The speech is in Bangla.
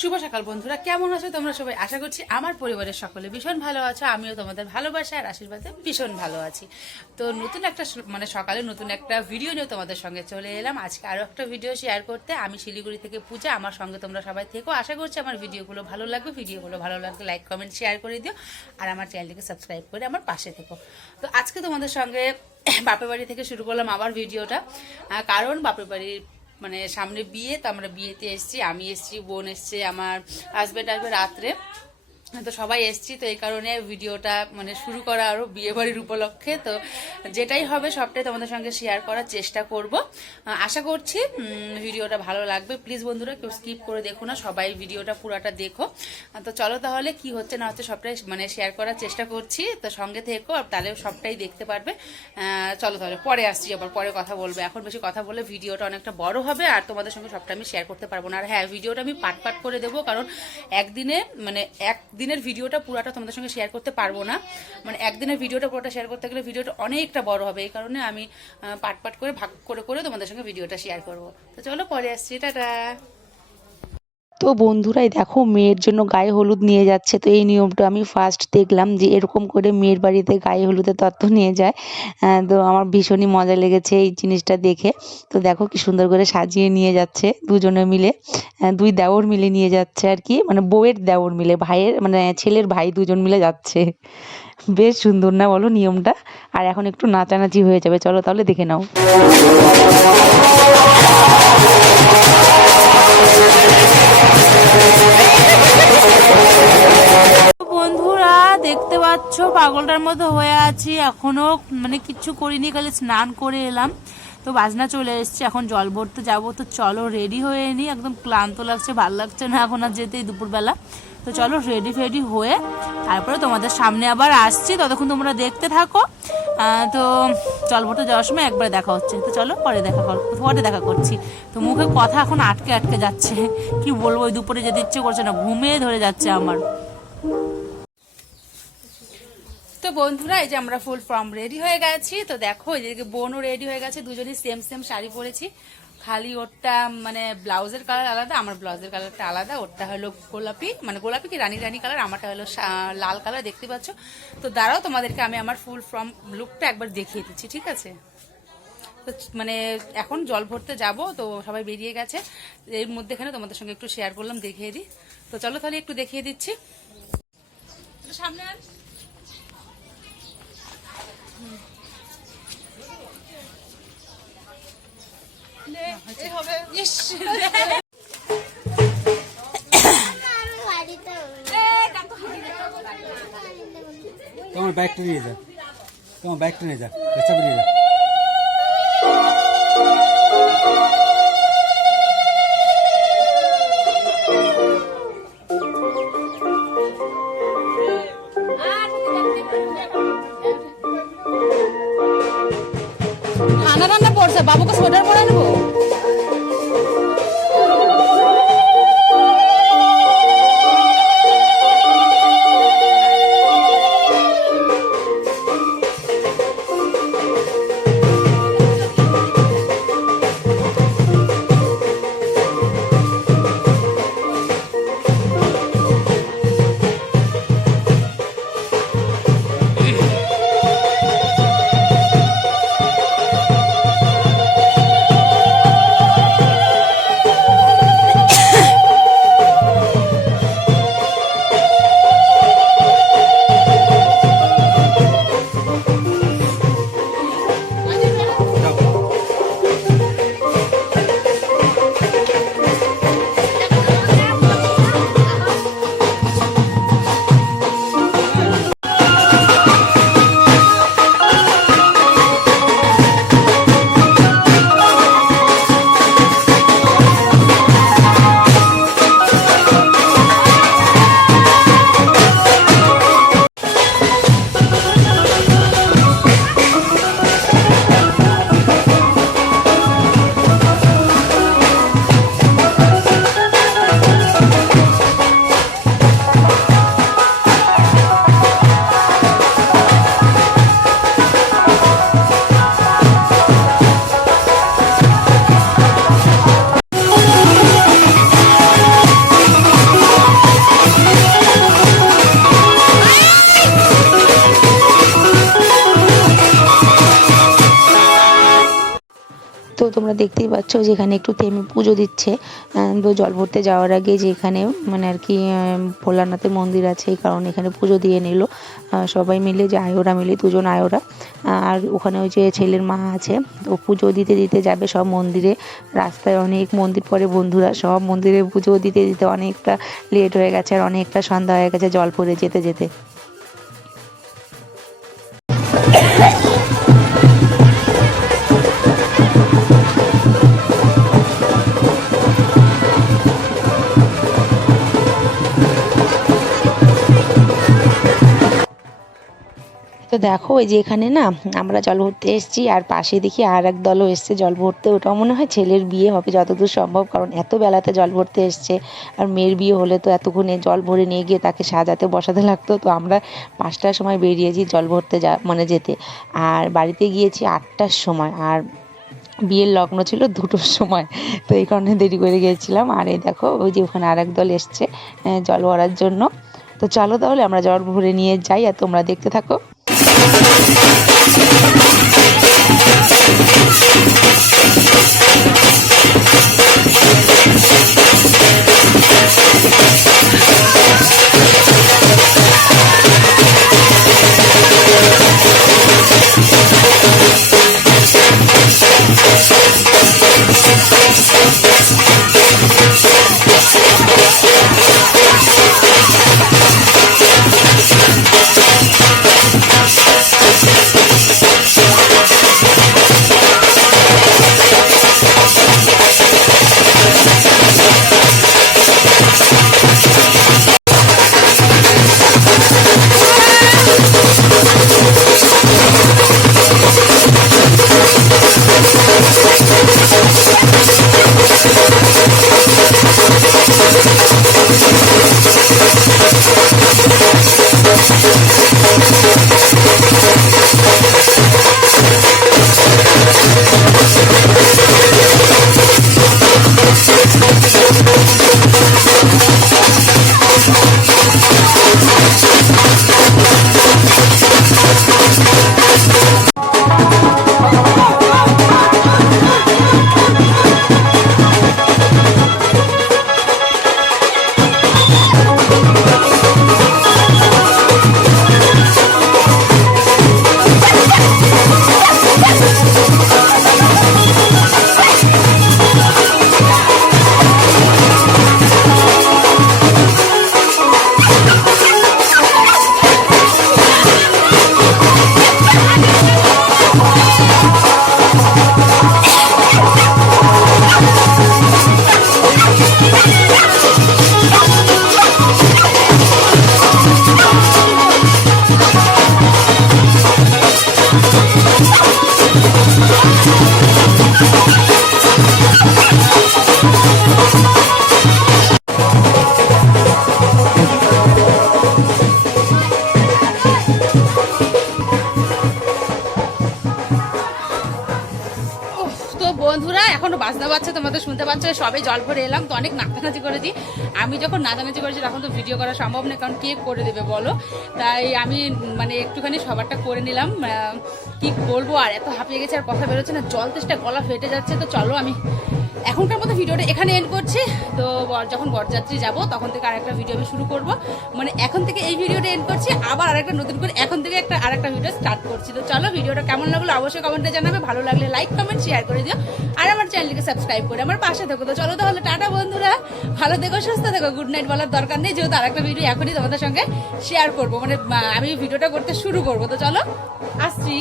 শুভ সকাল বন্ধুরা, কেমন আছো তোমরা সবাই? আশা করছি আমার পরিবারের সকলে ভীষণ ভালো আছো, আমিও তোমাদের ভালোবাসা আর আশীর্বাদে ভীষণ ভালো আছি। তো নতুন একটা মানে সকালে নতুন একটা ভিডিও নিয়ে তোমাদের সঙ্গে চলে এলাম। আজকে আরও একটা ভিডিও শেয়ার করতে আমি শিলিগুড়ি থেকে পূজা, আমার সঙ্গে তোমরা সবাই থেকো। আশা করছি আমার ভিডিওগুলো ভালো লাগবে ভিডিওগুলো ভালো লাগলে লাইক কমেন্ট শেয়ার করে দিও আর আমার চ্যানেলটিকে সাবস্ক্রাইব করে আমার পাশে থেকো। তো আজকে তোমাদের সঙ্গে বাপের বাড়ি থেকে শুরু করলাম আবার ভিডিওটা কারণ বাপের বাড়ির মানে সামনে বিয়ে, তো আমরা বিয়েতে এসেছি, আমি এসেছি, বোন এসছে, আমার হাজব্যান্ড আসবে রাত্রে। তো সবাই এসছি, তো এই কারণে ভিডিওটা মানে শুরু করা আরও বিয়ে বাড়ির উপলক্ষে। তো যেটাই হবে সবটাই তোমাদের সঙ্গে শেয়ার করার চেষ্টা করব। আশা করছি ভিডিওটা ভালো লাগবে। প্লিজ বন্ধুরা, কেউ স্কিপ করে দেখো না, সবাই ভিডিওটা পুরাটা দেখো। তো চলো তাহলে কি হচ্ছে না হচ্ছে সবটাই মানে শেয়ার করার চেষ্টা করছি। তো সঙ্গে থেকো, আর তাহলে সবটাই দেখতে পারবে। চলো তাহলে পরে আসছি, আবার পরে কথা বলব। এখন বেশি কথা বলে ভিডিওটা অনেকটা বড় হবে, আর তোমাদের সঙ্গে সবটা আমি শেয়ার করতে পারব না। আর হ্যাঁ ভিডিওটা আমি পাট পাট করে দেবো, কারণ একদিনে মানে একদিনের ভিডিওটা পুরোটা তোমাদের সঙ্গে শেয়ার করতে পারব না। মানে একদিনের ভিডিওটা পুরোটা শেয়ার করতে গেলে ভিডিওটা অনেকটা বড় হবে। এই কারণে আমি পাট পাট করে ভাগ করে করে তোমাদের সঙ্গে ভিডিওটা শেয়ার করব। তো চলো পরে আসছি। টাটা! তো বন্ধুরাই দেখো মেয়ের জন্য গায়ে হলুদ নিয়ে যাচ্ছে। তো এই নিয়মটা আমি ফার্স্ট দেখলাম যে এরকম করে মেয়ের বাড়িতে গায়ে হলুদের তত্ত্ব নিয়ে যায়। তো আমার ভীষণই মজা লেগেছে এই জিনিসটা দেখে। তো দেখো কি সুন্দর করে সাজিয়ে নিয়ে যাচ্ছে দুজনে মিলে। দুই দেওর মিলে নিয়ে যাচ্ছে আর কি। মানে বউয়ের দেওর মিলে, ভাইয়ের মানে ছেলের ভাই দুজন মিলে যাচ্ছে। বেশ সুন্দর না বলো নিয়মটা? আর এখন একটু নাচানাচি হয়ে যাবে। চলো তাহলে দেখে নাও। দেখতে পাগলটার মতো হয়ে আছি, এখনও মানে কিচ্ছু করিনি, খালি স্নান করে এলাম। তো বাজনা চলে এসছে, এখন জল ভরতে যাব। তো চলো রেডি হয়ে নি, একদম ক্লান্ত লাগছে, ভালো লাগছে না এখন আর যেতে দুপুরবেলা। তো চলো রেডি ফেডি হয়ে তারপরে তোমাদের সামনে আবার আসছি, ততক্ষণ তোমরা দেখতে থাকো। তো জল ভরতে যাওয়ার সময় একবারে দেখা হচ্ছে। তো চলো পরে দেখা কর, পরে দেখা করছি। তো মুখে কথা এখন আটকে আটকে যাচ্ছে। কি বলব, ওই দুপুরে যেতে ইচ্ছে করছে না, ঘুমিয়ে ধরে যাচ্ছে আমার। তো বন্ধুরা, এই যে আমরা ফুল ফর্ম রেডি হয়ে গেছি। তো দেখো এদিকে বোনও রেডি হয়ে গেছে, দুজনই সেম সেম শাড়ি পরেছি। খালি ওরটা মানে ব্লাউজের কালার আলাদা, আমার ব্লাউজের কালারটা আলাদা, ওরটা হলো গোলাপি। মানে গোলাপি কি রানী রানী কালার আমারটা হলো লাল কালার দেখতে পাচ্ছ? তো দাঁড়াও, তোমাদেরকে আমি আমার ফুল ফর্ম লুকটা একবার দেখিয়ে দিচ্ছি, ঠিক আছে? তো মানে এখন জল ভরতে যাব, তো সবাই বেরিয়ে গেছে। এর মধ্যেখানে তোমাদের সঙ্গে একটু শেয়ার করলাম, দেখিয়ে দিই। তো চলো তাহলে একটু দেখিয়ে দিচ্ছি। সামনে আন। তোমার ব্যাগটা নিয়ে যা। তোমার ব্যাগটা নিয়ে যা নিয়ে যা। ঠান্ডা ঠান্ডা পড়ছে, বাবুকে সোয়েটার পরে নেব তোমরা দেখতেই পাচ্ছ যেখানে একটু থেমে পুজো দিচ্ছে তো জল ভরতে যাওয়ার আগে যে এখানে মানে আর কি ভোলানাথের মন্দির আছে, এই কারণে এখানে পুজো দিয়ে নিল। সবাই মিলে, যে আয়োরা মিলে, দুজন আয়োরা। আর ওখানে ওই যে ছেলের মা আছে তো পুজো দিতে দিতে যাবে সব মন্দিরে। রাস্তায় অনেক মন্দির পরে বন্ধুরা, সব মন্দিরে পুজো দিতে দিতে অনেকটা লেট হয়ে গেছে আর অনেকটা সন্ধ্যা হয়ে গেছে জল পড়ে যেতে যেতে। তো দেখো ওই যে এখানে না আমরা জল ভরতে এসেছি, আর পাশে দেখি আর এক দলও এসছে জল ভরতে। ওটাও মনে হয় ছেলের বিয়ে হবে যতদূর সম্ভব, কারণ এত বেলাতে জল ভরতে এসছে। আর মেয়ের বিয়ে হলে তো এতক্ষণে জল ভরে নিয়ে গিয়ে তাকে সাজাতে, বসাতে লাগতো। তো আমরা পাঁচটার সময় বেরিয়েছি জল ভরতে যা মানে যেতে। আর বাড়িতে গিয়েছি আটটার সময়, আর বিয়ের লগ্ন ছিল দুটোর সময়। তো এই কারণে দেরি করে গিয়েছিলাম। আর এই দেখো, ওই যে ওখানে আর এক দল এসছে জল ভরার জন্য। তো চলো তাহলে আমরা জল ভরে নিয়ে যাই, আর তোমরা দেখতে থাকো। বাজনা বাজছে তোমাদের শুনতে পাচ্ছ, সবে জল ভরে এলাম, তো অনেক নাচানাচি করেছি। আমি যখন নাচানাচি করেছি, তখন তো ভিডিও করা সম্ভব না কারণ কে করে দেবে বলো? তাই আমি মানে একটুখানি সবারটা করে নিলাম কি বলব আর, এত হাঁপিয়ে গেছে আর কথা বেরোচ্ছে না, জল তেষ্টা গলা ফেটে যাচ্ছে, তো চলো আমি এখনকার মতো ভিডিওটা এখানে এন্ড করছি। তো যখন বরযাত্রী যাব, তখন থেকে আরেকটা ভিডিও আমি শুরু করব। মানে এখন থেকে এই ভিডিওটা এন্ড করছি, আবার আরেকটা নতুন করে এখন থেকে একটা আরেকটা ভিডিও স্টার্ট করছি। তো চলো ভিডিওটা কেমন লাগল অবশ্যই কমেন্টে জানাবে, ভালো লাগলে লাইক কমেন্ট শেয়ার করে দিও। আর আমার চ্যানেলকে সাবস্ক্রাইব করে আমার পাশে থেকো। তো চলো তাহলে, টাটা বন্ধুরা। ভালো থেকো, সুস্থ থেকো। গুড নাইট বলার দরকার নেই, যেহেতু আরেকটা ভিডিও এখনই তোমাদের সঙ্গে শেয়ার করব। মানে আমি ভিডিওটা করতে শুরু করব। তো চলো, আসছি।